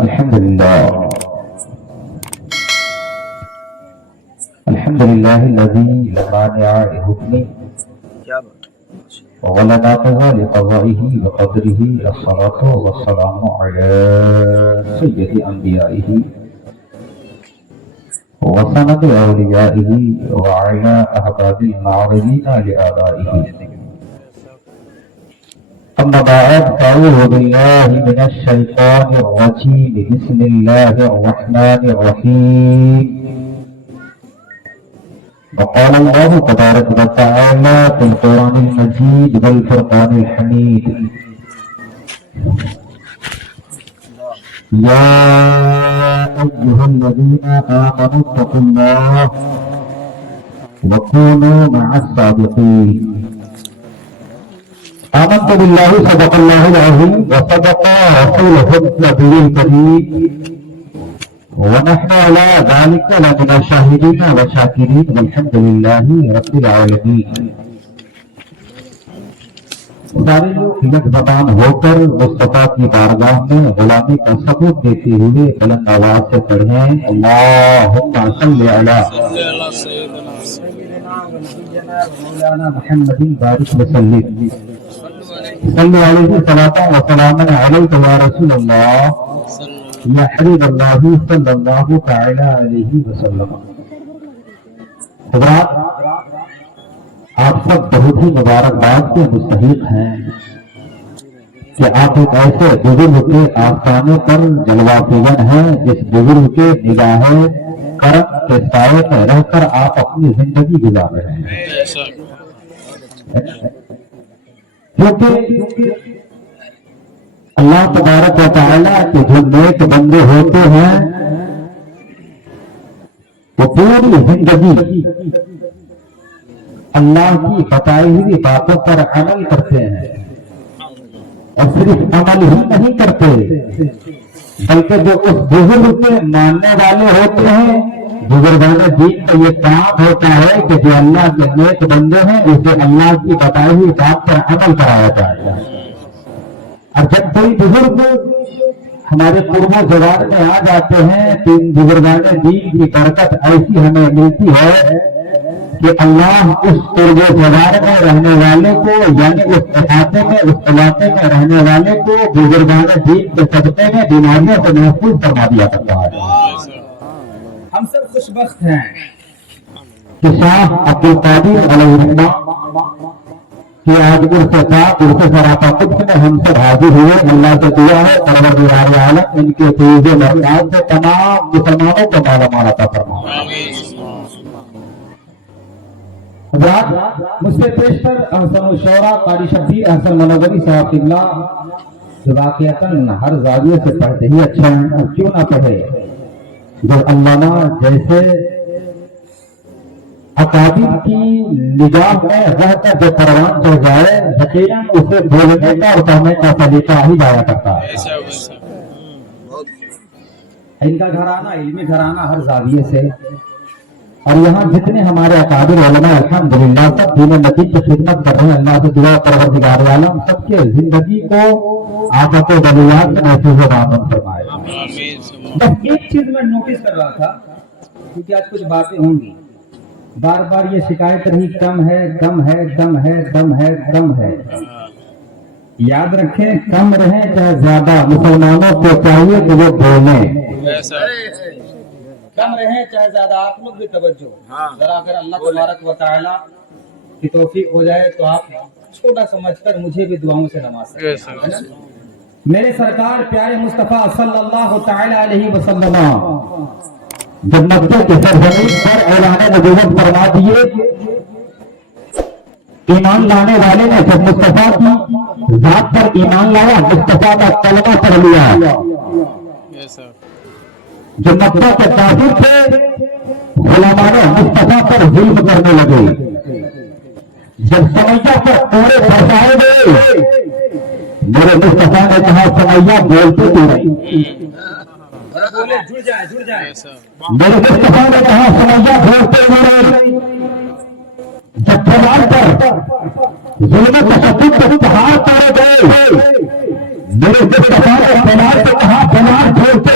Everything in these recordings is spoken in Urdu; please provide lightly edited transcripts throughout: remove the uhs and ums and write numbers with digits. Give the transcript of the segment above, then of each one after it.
الحمد لله الذي لا مانع لحكمه ولا ناقض لقضائه وقدره. الصلاة والسلام على سيد أنبيائه وسند أوليائه وعلى أحباب المعرضين لآبائه. أما بعد فأعوذ بالله من الشيطان الرجيم. بسم الله الرحمن الرحيم. وقال الله تبارك وتعالى في القرآن المجيد والفرقان الحميد: يا أيها الذين آمنوا اتقوا الله وكونوا مع الصادقين. آمنت بالله صدق الله العظيم وصدق رسوله النبي الكريم ونحن على ذلك لمن الشاهدين والشاكرين والحمد لله رب العالمين. سارے لوگ یک زبان ہو کر مصطفیٰ کی بارگاہ میں غلامی کا ثبوت دیتے ہوئے بلند آواز سے پڑھیں: اللہم صلی علی سیدنا مولانا محمد بارک وسلم. صلی علیہ صلاۃ و سلام علیک یا رسول اللہ یا حبیب اللہ صلی اللہ تعالی علیہ وسلم. حضرات، آپ سب بہت ہی مبارکباد کے مستحق ہیں کہ آپ ایک ایسے بزرگ کے آستانے پر جلوہ فگن ہیں جس بزرگ کے نگاہ کرم کے سائے میں رہ کر آپ اپنی زندگی گزار رہے ہیں. کیونکہ اللہ تبارک و تعالیٰ کے جو نیک بندے ہوتے ہیں وہ پوری زندگی اللہ کی بتائی ہوئی باتوں پر عمل کرتے ہیں، اور صرف عمل ہی نہیں کرتے بلکہ جو اس بزرگ کے ماننے والے ہوتے ہیں، بزرگان دین کا یہ کام ہوتا ہے کہ جو اللہ کے نیک بندے ہیں اسے اللہ کی بتائی ہوئی بات پر عمل کرایا جائے گا. اور جب کوئی بزرگ ہمارے قرب و جوار میں آ جاتے ہیں تو ان بزرگان دین کی برکت ایسی ہمیں ملتی ہے کہ اللہ اس قرب و جوار میں رہنے والے کو، یعنی اس احاطے میں، اس علاقے میں رہنے والے کو بزرگان دین کے صدقے میں بیماریوں سے محفوظ فرما دیا کرتا ہے. ہم سب خوش بخت ہیں کہ شاہ عبدالقادر علیہ الرحمہ کہ آج عرص سراپا قدس میں ہم سب حاضر ہوئے. اللہ سے دعا ہے پروردگار عالم ان کے فیض مرکات سے تمام مسلمانوں کو مالا مال عطا فرمائے. حضرات، مجھ سے پیش پر احسن الشورا قاری شبیر احسن منوری صاحب قبلہ جو واقعتاً ہر زاویے سے پڑھتے ہی اچھا ہے، اور کیوں نہ پڑھے. جو علامہ جیسے اکابر کی نگاہ میں رہ کر جو پروان چڑھ جائے، یقیناً اسے بولنے کا اور پڑھنے کا سلیقہ ہی جایا کرتا ہے. ان کا گھرانہ علمی گھرانہ ہر زاویے سے، اور یہاں جتنے ہمارے اکابر علماء الحمدللہ سب دین مجید کی خدمت کر رہے ہیں. اللہ سے دعا پروردگار عالم سب کے زندگی کو آفات و بلیات سے محفوظ و مامون فرمائے. بس ایک چیز میں نوٹس کر رہا تھا، کیونکہ آج کچھ باتیں ہوں گی، بار بار یہ شکایت رہی کم ہے کم ہے کم ہے کم ہے کم ہے. یاد رکھیں، کم رہیں چاہے زیادہ، مسلمانوں کو چاہیے کہ وہ بولیں. کم رہیں چاہے زیادہ. آپ لوگ بھی توجہ ذرا، اگر اللہ تبارک و تعالی کی توفیق ہو جائے تو آپ چھوٹا سمجھ کر مجھے بھی دعاؤں سے نواز سکتے ہیں. میرے سرکار پیارے مصطفیٰ صلی اللہ تعالی علیہ وسلم جب مکہ کی سرزمین پر اعلان نبوت فرما دیے، ایمان لانے والے نے جب مصطفیٰ کی ذات پر ایمان لایا، مصطفیٰ کا کلمہ پڑھ لیا. جو مکہ کے کافر تھے غلامان مصطفیٰ پر ظلم کرنے لگے. جب سمیہ پر پورے برسائے گئے، میرے مصطفیٰ نے کہا سمیہ بولتے کیوں نہیں؟ میرے مصطفیٰ نے کہا سمیہ بولتے کیوں نہیں؟ جب فلان پر ظلم و تشدد کے پہاڑ توڑے گئے، میرے مصطفیٰ نے فلان سے کہا فلان بولتے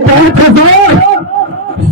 5,000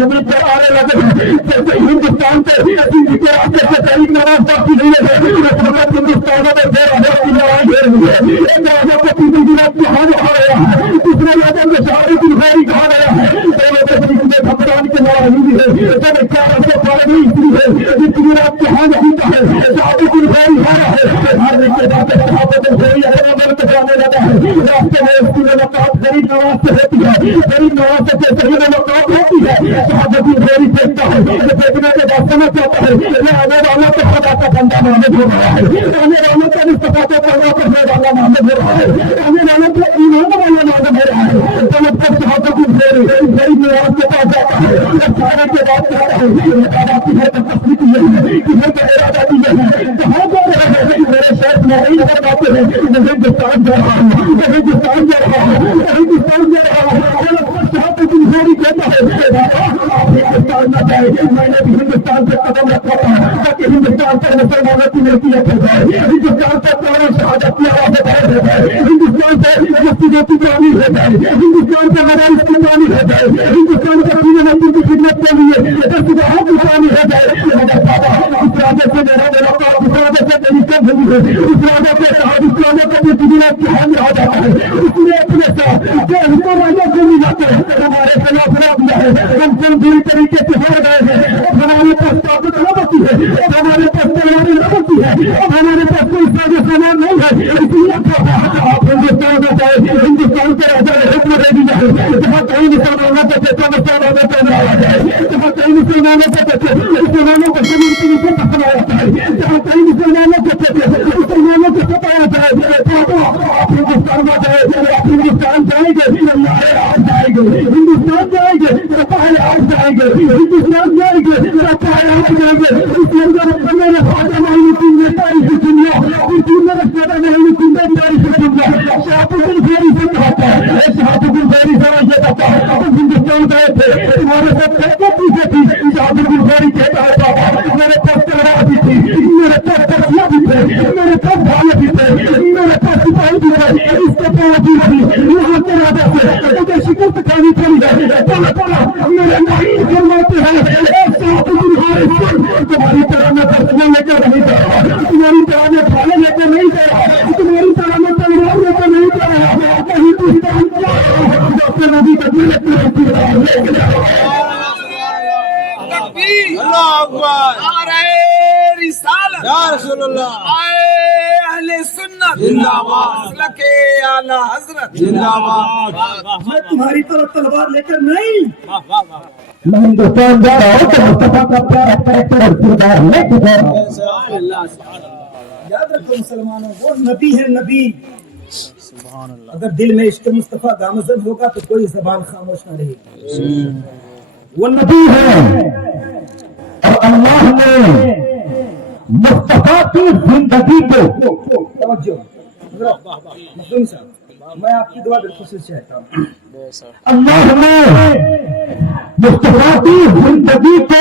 زمین پر آنے لگے جیسے ہندوستان سے دلی کے راستے سے شہید نواز باقی نہیں ہے ہندوستانوں میں بے رحمت کی لڑائی گھیر ہوئی ہے ایک راجا کو تیسری جناب کہاں جہاں گیا ہے دوسرے راجا کو شاہی کی بھاری کہاں گیا ہے دونوں کے بیچ میں گھبران کی لڑائی ہوئی ہے جب چار سے پڑھنی استری ہے جتنی رات کہاں نہیں ہے شاہی کی بھاری ہارا ہے ہارنے کے بعد صحابت بھاری اپنا ملک جانے لگا ہے راستے میں اس کی ملاقات غریب نواز سے ہوتی ہے غریب نواز سے صحیح ملاقات ہوتی ہے صحابت کی بھاری دیکھتا ہے دیکھنے کے بعد سمجھ جاتا ہے میں آنے والوں کو خدا کا بندہ محمد ہو رہا ہے آنے والوں کا مصطفیٰ کو پیدا کرنے والا محمد ہو رہا ہے آنے والوں کو ایمان والا محمد ہو رہا ہے جب تک صحابت کی بھاری غریب نواز کے پاس جاتا ہے سارے کے بعد کہتا ہے تصدیق یہ ہے کہ میں کا ارادہ یہ ہے کہاں جا رہا ہے میرے شیخ نہیں کر پاتے ہیں میں ہندوستان جا رہا ہوں میں ہندوستان جا رہا ہوں میں ہندوستان جا رہا ہوں صحابت کی بھاری کہتا ہے آپ ہندوستان نہ جائے میں نے بھی ہندوستان سے قدم رکھا تھا تاکہ ہندوستان پر مسلمانوں کی ملکیت ہو جائے ہندوستان پر پرانا شہادت کی آواز بہت ہو جائے ہندوستان سے مسجدوں کی تعمیر ہو جائے ہندوستان سے مدارس کی تعمیر ہو جائے ہندوستان سے دین نبی کی خدمت کے لیے دستگاہوں کی تعمیر ہو جائے مگر بابا اس راجے سے میرا ملاقات اس راجے سے میری کم ہوئی ہے اس راجے کے ساتھ اسلاموں کا بھی دنیا کی حال آ جاتا ہے اس نے اپنے ساتھ جو ہندو راجوں کو بھی جاتے ہیں ہمارے خلاف را دیا ہے ہم کم بری طریقے سے ہار گئے ہیں اب ہمارے پاس طاقت نہ بچی ہے اب ہمارے پاس تلواریں نہ بچی ہے اب ہمارے پاس کوئی ساز سامان نہیں ہے اس لیے آپ ہندوستان میں جائے ہندوستان کے راجا نے حکم دے دیا ہے جہاں کہیں مسلمانوں کو چیتا مسلمانوں کو پہنایا جائے جہاں کہیں مسلمانوں کو چیتے مسلمانوں کو زمین کے نیچے دفنایا جائے جہاں کہیں مسلمانوں کو چیتے مسلمانوں کو ستایا جائے آپ ہندوستان میں جائے آپ ہندوستان جائیں گے آپ جائیں گے ہندوستان جائیں گے آپ جائیں گے ہندوستان جائیں گے آپ جائیں گے اس اندر میرے خواجہ معینالدین نے تاریخ دنیا اس دنیا میں خواجہ معینالدین نے تاریخ دنیا شہادت الباری سے کہتا ہے شہادت الباری سے یہ کہتا ہے ہم ہندوستان گئے تھے تمہارے ساتھ کہتے پیچھے تھی شہادت الباری کہتا ہے بابا میرے پاس تلوار بھی تھی میرے پاس تسلیاں بھی تھے میرے پاس بھالے بھی تھے میرے پاس سپاہی بھی تھے اس کے باوجود بھی یہاں کے راجا سے مجھے شکست کھانی پڑی ہے میرے نہیں فرماتے ہیں تمہاری طرح میں تسلیاں لے کر نہیں جا رہا تمہاری طرح میں بھالے لے کر نہیں جا رہا تمہاری طرح میں تلوار لے کر نہیں جا رہا کہیں ہندوستان جا رہا اپنے نبی کا دل لے کر اللہ اکبر رسالت یا رسول اللہ اہل سنت زندہ باد مسلک اعلی حضرت زندہ باد میں تمہاری طرف تلوار لے کر نہیں میں ہندوستان جا رہا ہوں تو مصطفیٰ کا پیارا کریکٹر اور کردار لے کے جا رہا ہوں یاد رکھو مسلمانوں وہ نبی ہے نبی اگر دل میں عشق مصطفیٰ گامزن ہوگا تو کوئی زبان خاموش نہ رہے گی وہ نبی ہے اور اللہ نے مصطفیٰ کی زندگی کو توجہ مخدوم صاحب میں آپ کی دعا بالخصوص چاہتا ہوں اللہ نے مصطفیٰ کی زندگی کو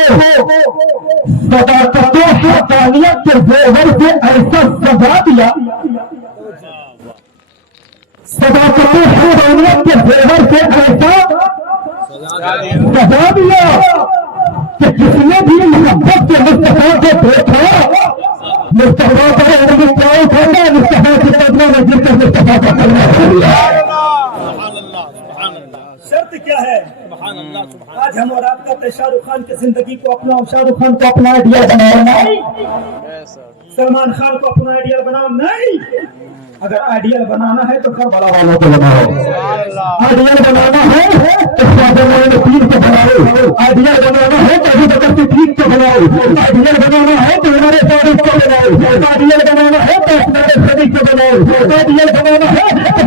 صداقت و حقانیت کے زیور سے ایسا سجا دیا صداقت و حقانیت کے زیور سے ایسا سجا دیا کہ جس نے بھی محبت سے مصطفیٰ کو دیکھا مصطفیٰ کا کیا اٹھاتا مصطفیٰ کے قدموں میں گر کر مصطفیٰ کا کلمہ پڑھ لیا شرط کیا ہے آج ہم اور آپ کا شاہ رخ خان کی زندگی کو اپنا شاہ رخ خان کو اپنا آئیڈیل بناؤ نہیں سلمان خان کو اپنا آئیڈیل بناؤ نہیں اگر آئیڈیل بنانا ہے تو کربلا والوں کو بناؤ آئیڈیل بنانا ہے تو خواجہ معینالدین کو بناؤ آئیڈیل بنانا ہے تو ابو بکر صدیق کو بناؤ آئیڈیل بنانا ہے تو عمر فاروق کو بناؤ آئیڈیل بنانا ہے تو عثمان غنی کو بناؤ آئیڈیل بنانا ہے